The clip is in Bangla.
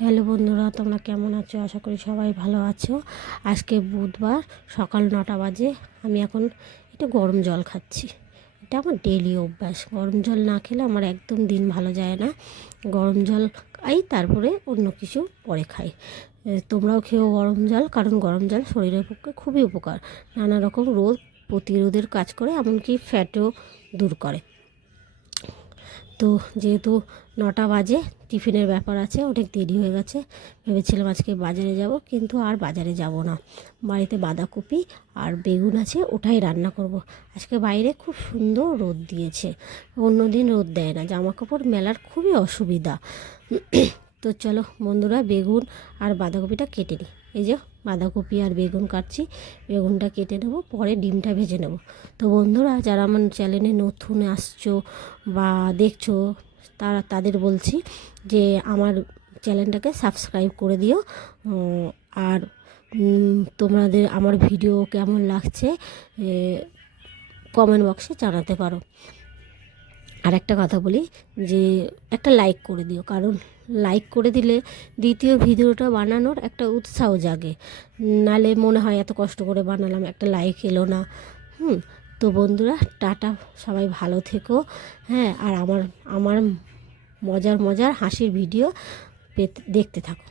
হ্যালো বন্ধুরা, তোমরা কেমন আছো? আশা করি সবাই ভালো আছো। আজকে বুধবার সকাল 9টা বাজে। আমি এখন একটু গরম জল খাচ্ছি। এটা আমার ডেইলি অভ্যাস। গরম জল না খেলে আমার একদম দিন ভালো যায় না। গরম জল খাই, তারপরে অন্য কিছু পরে খাই। তোমরাও খেও গরম জল, কারণ গরম জল শরীরের পক্ষে খুবই উপকার। নানা রকম রোগ প্রতিরোধের কাজ করে, এমনকি ফ্যাটও দূর করে। তো যেহেতু 9টা বাজে, টিফিনের ব্যাপার আছে, অনেক দেরি হয়ে গেছে। ভেবেছিলাম আজকে বাজারে যাব, কিন্তু আর বাজারে যাব না। বাড়িতে বাঁধাকপি আর বেগুন আছে, ওটাই রান্না করব। আজকে বাইরে খুব সুন্দর রোদ দিয়েছে, অন্য দিন রোদ দেয় না। জামা কাপড় মেলার খুবই অসুবিধা। তো চলো বন্ধুরা, বেগুন আর বাঁধাকপিটা কেটে নিই। এই যে বাঁধাকপি আর বেগুন কাটছি। বেগুনটা কেটে নেব, পরে ডিমটা ভেজে নেব। তো বন্ধুরা, যারা আমার চ্যানেলে নতুন আসছো বা দেখছো, তাদের বলছি যে আমার চ্যানেলটাকে সাবস্ক্রাইব করে দিও। আর তোমাদের আমার ভিডিও কেমন লাগছে কমেন্ট বক্সে জানাতে পারো। আর একটা কথা বলি, যে একটা লাইক করে দিও, কারণ লাইক করে দিলে দ্বিতীয় ভিডিওটা বানানোর একটা উৎসাহ জাগে। নালে মনে হয় এত কষ্ট করে বানালাম, একটা লাইক এলো না। তো বন্ধুরা, টাটা, সবাই ভালো থেকো। হ্যাঁ, আর আমার মজার মজার হাসির ভিডিও দেখতে থাকো।